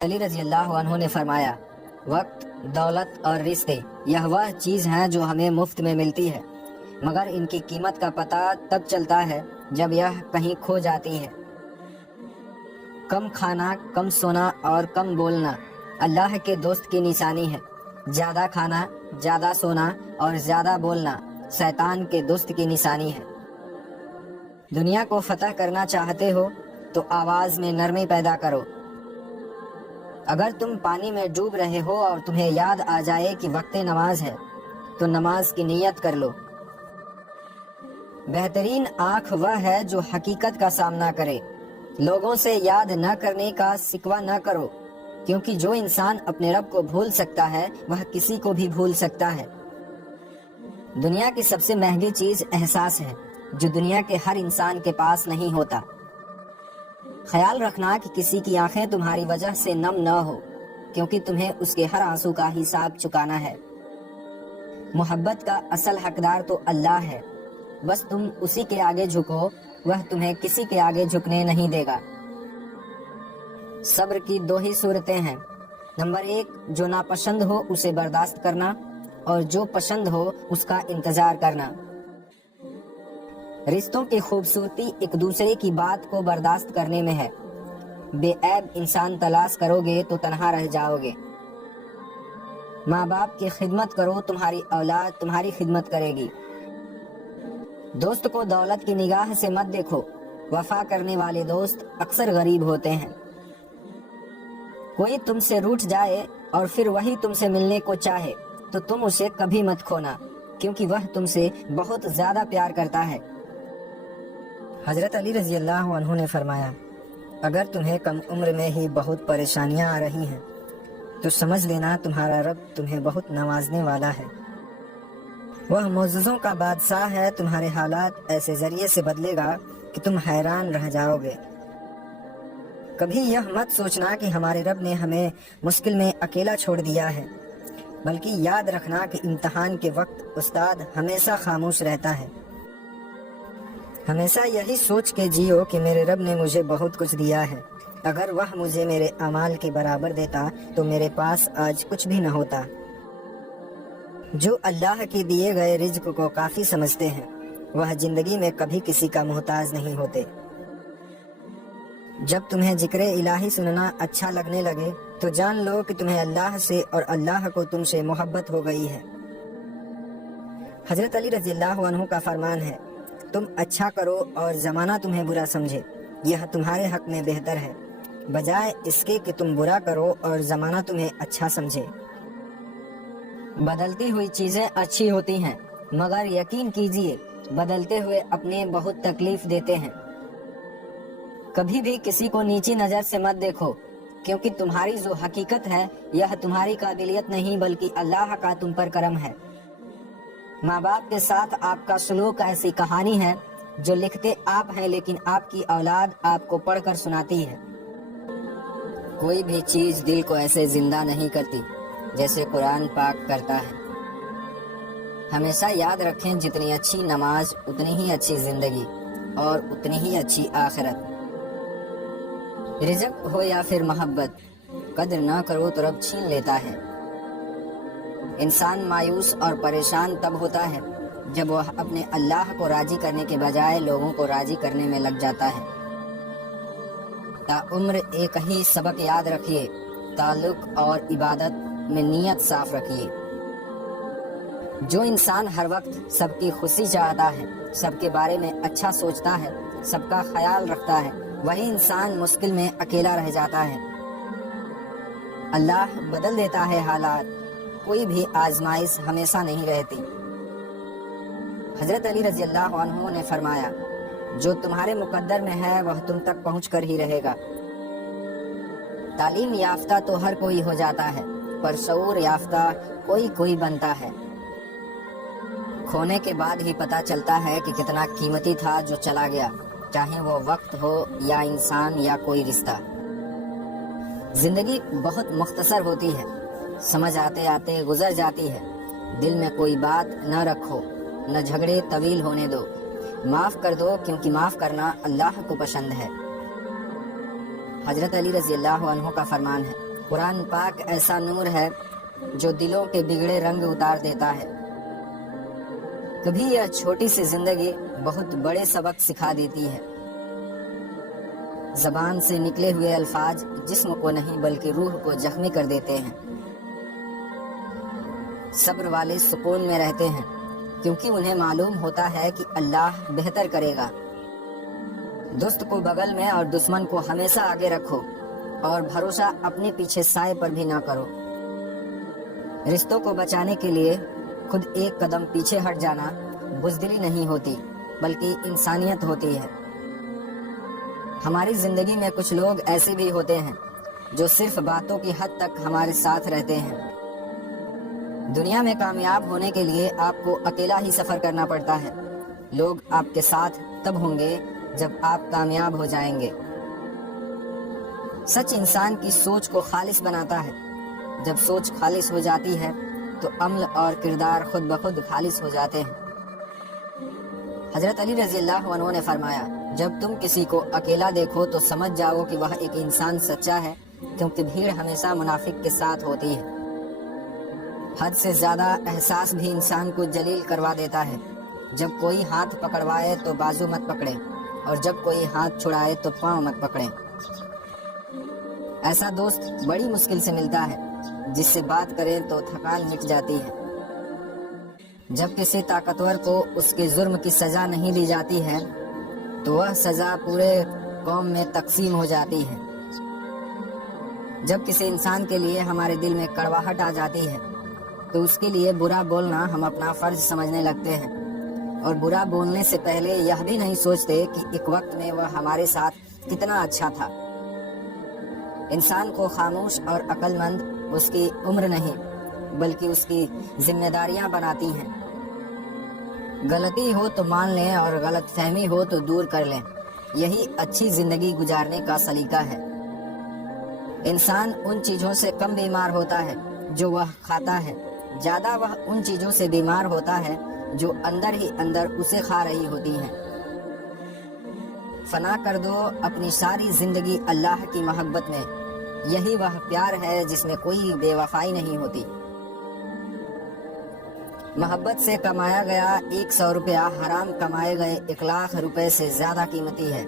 علی رضی اللہ عنہ نے فرمایا، وقت، دولت اور رشتے یہ وہ چیز ہیں جو ہمیں مفت میں ملتی ہے، مگر ان کی قیمت کا پتہ تب چلتا ہے جب یہ کہیں کھو جاتی ہے۔ کم کھانا، کم سونا اور کم بولنا اللہ کے دوست کی نشانی ہے۔ زیادہ کھانا، زیادہ سونا اور زیادہ بولنا شیطان کے دوست کی نشانی ہے۔ دنیا کو فتح کرنا چاہتے ہو تو آواز میں نرمی پیدا کرو۔ اگر تم پانی میں ڈوب رہے ہو اور تمہیں یاد آ جائے کہ وقت نماز ہے تو نماز کی نیت کر لو۔ بہترین آنکھ وہ ہے جو حقیقت کا سامنا کرے۔ لوگوں سے یاد نہ کرنے کا شکوہ نہ کرو، کیونکہ جو انسان اپنے رب کو بھول سکتا ہے وہ کسی کو بھی بھول سکتا ہے۔ دنیا کی سب سے مہنگی چیز احساس ہے، جو دنیا کے ہر انسان کے پاس نہیں ہوتا۔ خیال رکھنا کہ کسی کی آنکھیں تمہاری وجہ سے نم نہ ہو، کیونکہ تمہیں اس کے ہر آنسو کا حساب چکانا ہے۔ محبت کا اصل حقدار تو اللہ ہے، بس تم اسی کے آگے جھکو، وہ تمہیں کسی کے آگے جھکنے نہیں دے گا۔ صبر کی دو ہی صورتیں ہیں، نمبر 1 جو ناپسند ہو اسے برداشت کرنا، اور جو پسند ہو اس کا انتظار کرنا۔ رشتوں کی خوبصورتی ایک دوسرے کی بات کو برداشت کرنے میں ہے۔ بے عیب انسان تلاش کرو گے تو تنہا رہ جاؤ گے۔ ماں باپ کی خدمت کرو، تمہاری اولاد تمہاری خدمت کرے گی۔ دوست کو دولت کی نگاہ سے مت دیکھو، وفا کرنے والے دوست اکثر غریب ہوتے ہیں۔ کوئی تم سے روٹھ جائے اور پھر وہی تم سے ملنے کو چاہے تو تم اسے کبھی مت کھونا، کیونکہ وہ تم سے بہت زیادہ پیار کرتا ہے۔ حضرت علی رضی اللہ عنہ نے فرمایا، اگر تمہیں کم عمر میں ہی بہت پریشانیاں آ رہی ہیں تو سمجھ لینا تمہارا رب تمہیں بہت نوازنے والا ہے۔ وہ معجزوں کا بادشاہ ہے، تمہارے حالات ایسے ذریعے سے بدلے گا کہ تم حیران رہ جاؤ گے۔ کبھی یہ مت سوچنا کہ ہمارے رب نے ہمیں مشکل میں اکیلا چھوڑ دیا ہے، بلکہ یاد رکھنا کہ امتحان کے وقت استاد ہمیشہ خاموش رہتا ہے۔ ہمیشہ یہی سوچ کے جیو کہ میرے رب نے مجھے بہت کچھ دیا ہے، اگر وہ مجھے میرے اعمال کے برابر دیتا تو میرے پاس آج کچھ بھی نہ ہوتا۔ جو اللہ کے دیے گئے رزق کو کافی سمجھتے ہیں وہ زندگی میں کبھی کسی کا محتاج نہیں ہوتے۔ جب تمہیں ذکر الہی سننا اچھا لگنے لگے تو جان لو کہ تمہیں اللہ سے اور اللہ کو تم سے محبت ہو گئی ہے۔ حضرت علی رضی اللہ عنہ کا فرمان ہے، تم اچھا کرو اور زمانہ تمہیں برا سمجھے، یہ تمہارے حق میں بہتر ہے، بجائے اس کے کہ تم برا کرو اور زمانہ تمہیں اچھا سمجھے۔ بدلتی ہوئی چیزیں اچھی ہوتی ہیں، مگر یقین کیجئے بدلتے ہوئے اپنے بہت تکلیف دیتے ہیں۔ کبھی بھی کسی کو نیچی نظر سے مت دیکھو، کیونکہ تمہاری جو حقیقت ہے یہ تمہاری قابلیت نہیں بلکہ اللہ کا تم پر کرم ہے۔ ماں باپ کے ساتھ آپ کا سلوک ایسی کہانی ہے جو لکھتے آپ ہیں لیکن آپ کی اولاد آپ کو پڑھ کر سناتی ہے۔ کوئی بھی چیز دل کو ایسے زندہ نہیں کرتی جیسے قرآن پاک کرتا ہے۔ ہمیشہ یاد رکھیں، جتنی اچھی نماز اتنی ہی اچھی زندگی اور اتنی ہی اچھی آخرت۔ رزق ہو یا پھر محبت، قدر نہ کرو تو رب چھین لیتا ہے۔ انسان مایوس اور پریشان تب ہوتا ہے جب وہ اپنے اللہ کو راضی کرنے کے بجائے لوگوں کو راضی کرنے میں لگ جاتا ہے۔ تا عمر ایک ہی سبق یاد رکھیے، تعلق اور عبادت میں نیت صاف رکھیے۔ جو انسان ہر وقت سب کی خوشی چاہتا ہے، سب کے بارے میں اچھا سوچتا ہے، سب کا خیال رکھتا ہے، وہی انسان مشکل میں اکیلا رہ جاتا ہے۔ اللہ بدل دیتا ہے حالات، کوئی بھی آزمائش ہمیشہ نہیں رہتی۔ حضرت علی رضی اللہ عنہ نے فرمایا، جو تمہارے مقدر میں ہے وہ تم تک پہنچ کر ہی رہے گا۔ تعلیم یافتہ تو ہر کوئی ہو جاتا ہے، پر شعور یافتہ کوئی کوئی بنتا ہے۔ کھونے کے بعد ہی پتہ چلتا ہے کہ کتنا قیمتی تھا جو چلا گیا، چاہے وہ وقت ہو یا انسان یا کوئی رشتہ۔ زندگی بہت مختصر ہوتی ہے، سمجھ آتے آتے گزر جاتی ہے۔ دل میں کوئی بات نہ رکھو، نہ جھگڑے طویل ہونے دو، معاف کر دو کیونکہ معاف کرنا اللہ کو پسند ہے۔ حضرت علی رضی اللہ عنہ کا فرمان ہے، قرآن پاک ایسا نور ہے جو دلوں کے بگڑے رنگ اتار دیتا ہے۔ کبھی یہ چھوٹی سی زندگی بہت بڑے سبق سکھا دیتی ہے۔ زبان سے نکلے ہوئے الفاظ جسم کو نہیں بلکہ روح کو زخمی کر دیتے ہیں۔ صبر والے سکون میں رہتے ہیں کیونکہ انہیں معلوم ہوتا ہے کہ اللہ بہتر کرے گا۔ دوست کو بغل میں اور دشمن کو ہمیشہ آگے رکھو، اور بھروسہ اپنے پیچھے سائے پر بھی نہ کرو۔ رشتوں کو بچانے کے لیے خود ایک قدم پیچھے ہٹ جانا بزدلی نہیں ہوتی بلکہ انسانیت ہوتی ہے۔ ہماری زندگی میں کچھ لوگ ایسے بھی ہوتے ہیں جو صرف باتوں کی حد تک ہمارے ساتھ رہتے ہیں۔ دنیا میں کامیاب ہونے کے لیے آپ کو اکیلا ہی سفر کرنا پڑتا ہے۔ لوگ آپ کے ساتھ تب ہوں گے جب آپ کامیاب ہو جائیں گے۔ سچ انسان کی سوچ کو خالص بناتا ہے۔ جب سوچ خالص ہو جاتی ہے تو عمل اور کردار خود بخود خالص ہو جاتے ہیں۔ حضرت علی رضی اللہ عنہ نے فرمایا، جب تم کسی کو اکیلا دیکھو تو سمجھ جاؤ کہ وہ ایک انسان سچا ہے، کیونکہ بھیڑ ہمیشہ منافق کے ساتھ ہوتی ہے۔ حد سے زیادہ احساس بھی انسان کو جلیل کروا دیتا ہے۔ جب کوئی ہاتھ پکڑوائے تو بازو مت پکڑے، اور جب کوئی ہاتھ چھڑائے تو پاؤں مت پکڑے۔ ایسا دوست بڑی مشکل سے ملتا ہے جس سے بات کریں تو تھکان مٹ جاتی ہے۔ جب کسی طاقتور کو اس کے جرم کی سزا نہیں دی جاتی ہے تو وہ سزا پورے قوم میں تقسیم ہو جاتی ہے۔ جب کسی انسان کے لیے ہمارے دل میں کڑواہٹ آ جاتی ہے تو اس کے لیے برا بولنا ہم اپنا فرض سمجھنے لگتے ہیں، اور برا بولنے سے پہلے یہ بھی نہیں سوچتے کہ ایک وقت میں وہ ہمارے ساتھ کتنا اچھا تھا۔ انسان کو خاموش اور عقل مند اس کی عمر نہیں بلکہ اس کی ذمہ داریاں بناتی ہیں۔ غلطی ہو تو مان لیں اور غلط فہمی ہو تو دور کر لیں، یہی اچھی زندگی گزارنے کا سلیقہ ہے۔ انسان ان چیزوں سے کم بیمار ہوتا ہے جو وہ کھاتا ہے، زیادہ وہ ان چیزوں سے بیمار ہوتا ہے جو اندر ہی اندر اسے کھا رہی ہوتی ہیں۔ فنا کر دو اپنی ساری زندگی اللہ کی محبت میں، یہی وہ پیار ہے جس میں کوئی بے وفائی نہیں ہوتی۔ محبت سے کمایا گیا 100 روپیہ حرام کمائے گئے 1,00,000 روپے سے زیادہ قیمتی ہے۔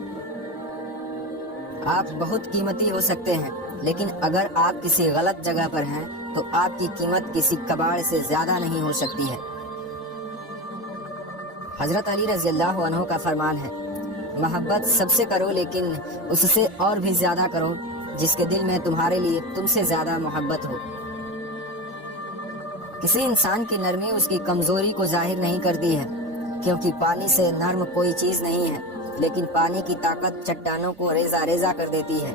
آپ بہت قیمتی ہو سکتے ہیں، لیکن اگر آپ کسی غلط جگہ پر ہیں تو آپ کی قیمت کسی کباڑ سے زیادہ نہیں ہو سکتی ہے۔ حضرت علی رضی اللہ عنہ کا فرمان ہے، محبت سب سے کرو لیکن اس سے اور بھی زیادہ کرو جس کے دل میں تمہارے لیے تم سے زیادہ محبت ہو۔ کسی انسان کی نرمی اس کی کمزوری کو ظاہر نہیں کرتی ہے، کیونکہ پانی سے نرم کوئی چیز نہیں ہے، لیکن پانی کی طاقت چٹانوں کو ریزہ ریزہ کر دیتی ہے۔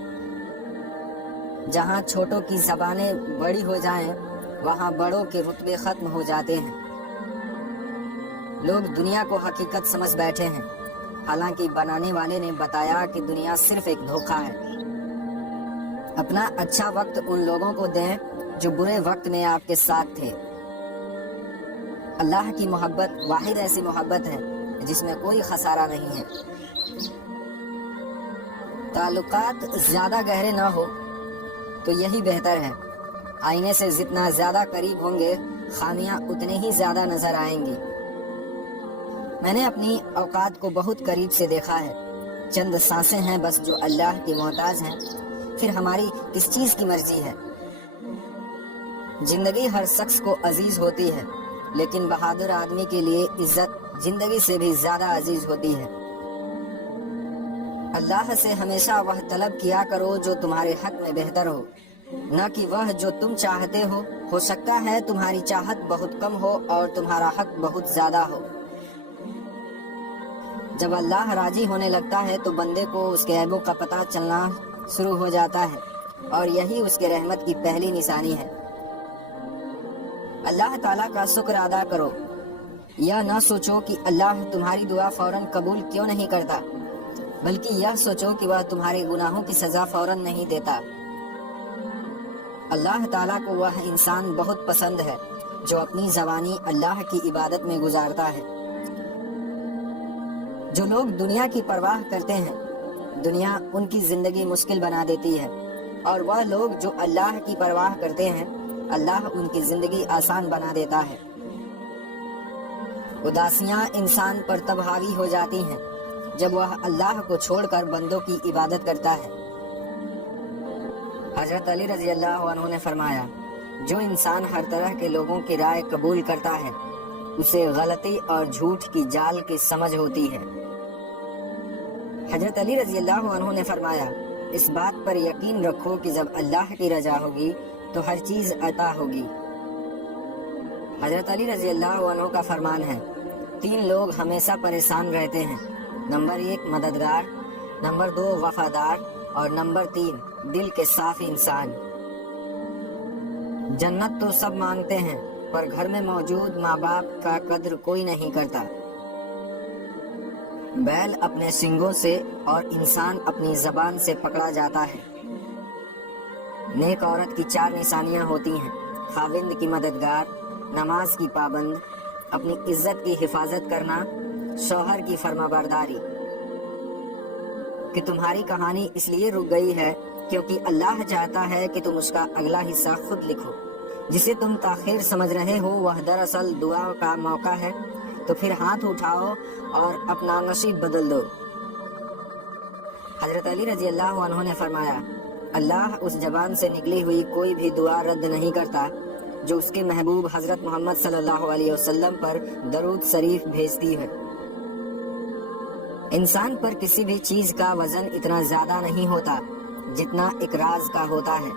جہاں چھوٹوں کی زبانیں بڑی ہو جائیں وہاں بڑوں کے رتبے ختم ہو جاتے ہیں۔ لوگ دنیا کو حقیقت سمجھ بیٹھے ہیں، حالانکہ بنانے والے نے بتایا کہ دنیا صرف ایک دھوکہ ہے۔ اپنا اچھا وقت ان لوگوں کو دیں جو برے وقت میں آپ کے ساتھ تھے۔ اللہ کی محبت واحد ایسی محبت ہے جس میں کوئی خسارہ نہیں ہے۔ تعلقات زیادہ گہرے نہ ہو تو یہی بہتر ہے۔ آئینے سے جتنا زیادہ قریب ہوں گے خامیاں اتنی ہی زیادہ نظر آئیں گی۔ میں نے اپنی اوقات کو بہت قریب سے دیکھا ہے۔ چند سانسیں ہیں بس جو اللہ کی محتاج ہیں، پھر ہماری کس چیز کی مرضی ہے۔ زندگی ہر شخص کو عزیز ہوتی ہے، لیکن بہادر آدمی کے لیے عزت زندگی سے بھی زیادہ عزیز ہوتی ہے۔ اللہ سے ہمیشہ وہ طلب کیا کرو جو تمہارے حق میں بہتر ہو، نہ کہ وہ جو تم چاہتے ہو۔ ہو سکتا ہے تمہاری چاہت بہت کم ہو اور تمہارا حق بہت زیادہ ہو۔ جب اللہ راضی ہونے لگتا ہے تو بندے کو اس کے عیبوں کا پتہ چلنا شروع ہو جاتا ہے، اور یہی اس کے رحمت کی پہلی نشانی ہے۔ اللہ تعالیٰ کا شکر ادا کرو۔ یہ نہ سوچو کہ اللہ تمہاری دعا فوراً قبول کیوں نہیں کرتا، بلکہ یہ سوچو کہ وہ تمہارے گناہوں کی سزا فوراً نہیں دیتا۔ اللہ تعالیٰ کو وہ انسان بہت پسند ہے جو اپنی زبانی اللہ کی عبادت میں گزارتا ہے۔ جو لوگ دنیا کی پرواہ کرتے ہیں، دنیا ان کی زندگی مشکل بنا دیتی ہے، اور وہ لوگ جو اللہ کی پرواہ کرتے ہیں اللہ ان کی زندگی آسان بنا دیتا ہے۔ اداسیاں انسان پر تب حاوی ہو جاتی ہیں جب وہ اللہ کو چھوڑ کر بندوں کی عبادت کرتا ہے۔ حضرت علی رضی اللہ عنہ نے فرمایا، جو انسان ہر طرح کے لوگوں کی رائے قبول کرتا ہے اسے غلطی اور جھوٹ کی جال کی سمجھ ہوتی ہے۔ حضرت علی رضی اللہ عنہ نے فرمایا، اس بات پر یقین رکھو کہ جب اللہ کی رضا ہوگی تو ہر چیز عطا ہوگی۔ حضرت علی رضی اللہ عنہ کا فرمان ہے، 3 لوگ ہمیشہ پریشان رہتے ہیں، نمبر 1 مددگار، نمبر 2 وفادار اور نمبر 3 دل کے صاف انسان۔ جنت تو سب مانگتے ہیں پر گھر میں موجود ماں باپ کا قدر کوئی نہیں کرتا۔ بیل اپنے سنگوں سے اور انسان اپنی زبان سے پکڑا جاتا ہے۔ نیک عورت کی 4 نشانیاں ہوتی ہیں، خاوند کی مددگار، نماز کی پابند، اپنی عزت کی حفاظت کرنا، شوہر کی فرمانبرداری۔ کہ تمہاری کہانی اس لیے رک گئی ہے کیونکہ اللہ چاہتا ہے کہ تم اس کا اگلا حصہ خود لکھو۔ جسے تم تاخیر سمجھ رہے ہو وہ دراصل دعا کا موقع ہے، تو پھر ہاتھ اٹھاؤ اور اپنا نصیب بدل دو۔ حضرت علی رضی اللہ عنہ نے فرمایا، اللہ اس زبان سے نکلی ہوئی کوئی بھی دعا رد نہیں کرتا جو اس کے محبوب حضرت محمد صلی اللہ علیہ وسلم پر درود شریف بھیجتی ہے۔ انسان پر کسی بھی چیز کا وزن اتنا زیادہ نہیں ہوتا جتنا ایک راز کا ہوتا ہے۔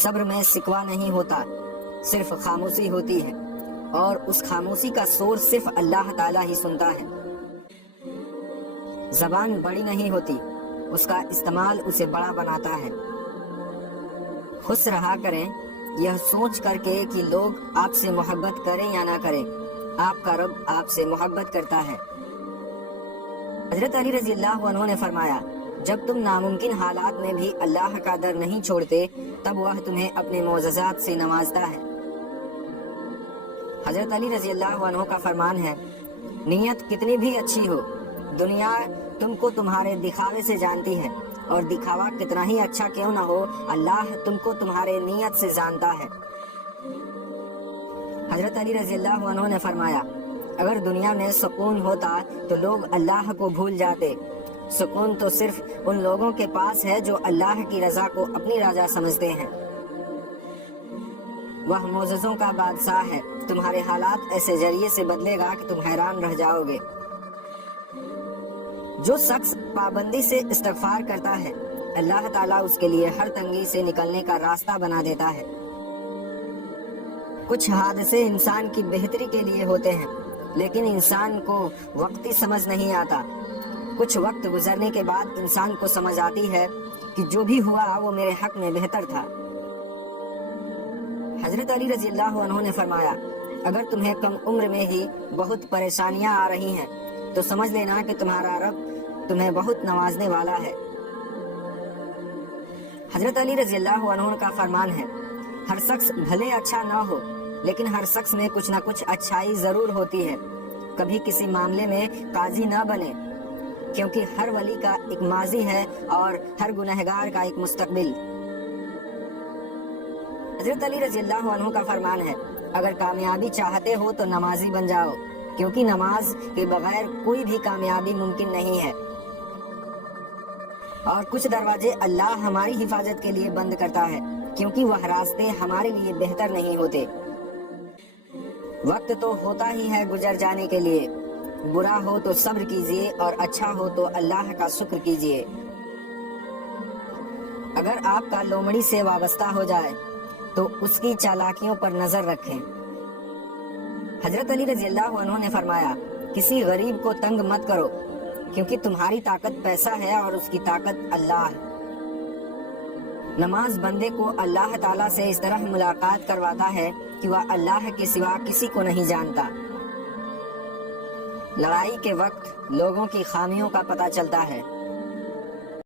صبر میں شکوہ نہیں ہوتا، صرف خاموشی ہوتی ہے، اور اس خاموشی کا شور صرف اللہ تعالیٰ ہی سنتا ہے۔ زبان بڑی نہیں ہوتی، اس کا استعمال اسے بڑا بناتا ہے۔ خوش رہا کریں یہ سوچ کر کے کہ لوگ آپ سے محبت کریں یا نہ کریں، آپ کا رب آپ سے محبت کرتا ہے۔ حضرت علی رضی اللہ عنہ نے فرمایا، جب تم ناممکن حالات میں بھی اللہ کا در نہیں چھوڑتے تب وہ تمہیں اپنے معجزات سے نوازتا ہے۔ حضرت علی رضی اللہ عنہ کا فرمان ہے، نیت کتنی بھی اچھی ہو، دنیا تم کو تمہارے دکھاوے سے جانتی ہے، اور دکھاوا کتنا ہی اچھا کیوں نہ ہو اللہ تم کو تمہارے نیت سے جانتا ہے۔ حضرت علی رضی اللہ عنہ نے فرمایا، اگر دنیا میں سکون ہوتا تو لوگ اللہ کو بھول جاتے۔ سکون تو صرف ان لوگوں کے پاس ہے جو اللہ کی رضا کو اپنی رضا سمجھتے ہیں۔ وہ معجزوں کا بادشاہ ہے، تمہارے حالات ایسے ذریعے سے بدلے گا کہ تم حیران رہ جاؤ گے۔ جو شخص پابندی سے استغفار کرتا ہے اللہ تعالیٰ اس کے لیے ہر تنگی سے نکلنے کا راستہ بنا دیتا ہے۔ کچھ حادثے انسان کی بہتری کے لیے ہوتے ہیں لیکن انسان کو وقتی سمجھ نہیں آتا۔ کچھ وقت گزرنے کے بعد انسان کو سمجھ آتی ہے کہ جو بھی ہوا وہ میرے حق میں بہتر تھا۔ حضرت علی رضی اللہ عنہ نے فرمایا، اگر تمہیں کم عمر میں ہی بہت پریشانیاں آ رہی ہیں تو سمجھ لینا کہ تمہارا رب تمہیں بہت نوازنے والا ہے۔ حضرت علی رضی اللہ عنہ کا فرمان ہے، ہر شخص بھلے اچھا نہ ہو لیکن ہر شخص میں کچھ نہ کچھ اچھائی ضرور ہوتی ہے۔ کبھی کسی معاملے میں قاضی نہ بنے، کیونکہ ہر ولی کا ایک ماضی ہے اور ہر گنہگار کا ایک مستقبل۔ حضرت علی رضی اللہ عنہ کا فرمان ہے، اگر کامیابی چاہتے ہو تو نمازی بن جاؤ، کیونکہ نماز کے بغیر کوئی بھی کامیابی ممکن نہیں ہے۔ اور کچھ دروازے اللہ ہماری حفاظت کے لیے بند کرتا ہے کیونکہ وہ راستے ہمارے لیے بہتر نہیں ہوتے۔ وقت تو ہوتا ہی ہے گزر جانے کے لیے، برا ہو تو صبر کیجیے اور اچھا ہو تو اللہ کا شکر کیجیے۔ اگر آپ کا لومڑی سے وابستہ ہو جائے تو اس کی چالاکیوں پر نظر رکھیں۔ حضرت علی رضی اللہ عنہ نے فرمایا، کسی غریب کو تنگ مت کرو کیونکہ تمہاری طاقت پیسہ ہے اور اس کی طاقت اللہ ہے۔ نماز بندے کو اللہ تعالیٰ سے اس طرح ملاقات کرواتا ہے کہ وہ اللہ کے سوا کسی کو نہیں جانتا۔ لڑائی کے وقت لوگوں کی خامیوں کا پتہ چلتا ہے